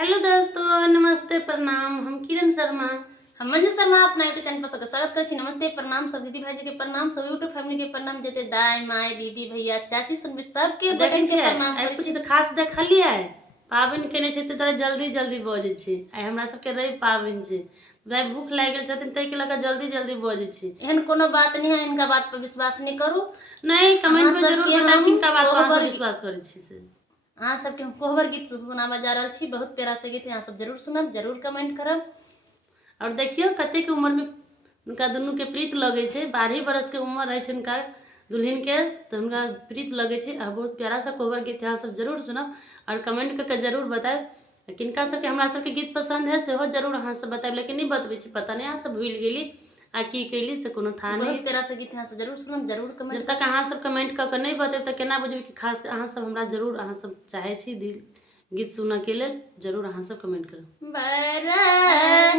Hello दोस्तों, नमस्ते प्रणाम। हम किरण शर्मा, हम मंजू शर्मा अपना यूट्यूब चैनल पर सबका स्वागत करै छी। नमस्ते प्रणाम सब दीदी भाई जी के प्रणाम, सब यूट्यूब फैमिली के प्रणाम, जते दाई माई दीदी भैया चाची सुनबे सबके बटन के प्रणाम आइ करै कुछ छी। तो खास देखलिए पाबनि केने छै तोरा जल्दी जल्दी बजै छै। आइ हमरा सबके रवि पाबनि छै, दाइ भूख लागि गेल छथिन ताहि के लऽ कऽ जल्दी जल्दी बजै छै। एहन कोनो बात नहीं है, इनका बात पर विश्वास नहीं करू। नहीं, कमेंट में जरूर बताओ किनका बात पर अहाँ सब कोहबर विश्वास करै छी से। अहाँ सबके हम कोहबर गीत सुनाबा जा रहल छी, बहुत प्यारा से गीत, अहाँ सब जरूर सुनब, जरूर कमेंट करब। और देखियो कते के उम्र में उनका दुनू के प्रीत लगे छै। 12 बरस के उम्र रहे छै उनका दुल्हन के, तो उनका प्रीत लगे छै। और बहुत प्यारा सा कोहबर गीत अहाँ सब जरूर सुनब और कमेंट करके जरूर बताएब। किनका सबके हमरा सबके गीत पसंद है सेहो जरूर अहाँ सब बताएब, लेकिन नहीं बतबै छी, पता नहीं अहाँ सब भूल गेली आ की कैली से कोनो था नहीं। बहुत प्यारा से गीत अहाँ सब जरूर सुनब, जरूर कमेंट। जब तक अहाँ सब कमेंट करके नहीं बताएब तऽ केना बुझबै कि खास अहाँ सब हमरा जरूर अहाँ सब चाहे छी दिल गीत सुनऽ के लेल। जरूर अहाँ सब कमेंट करब। बरहे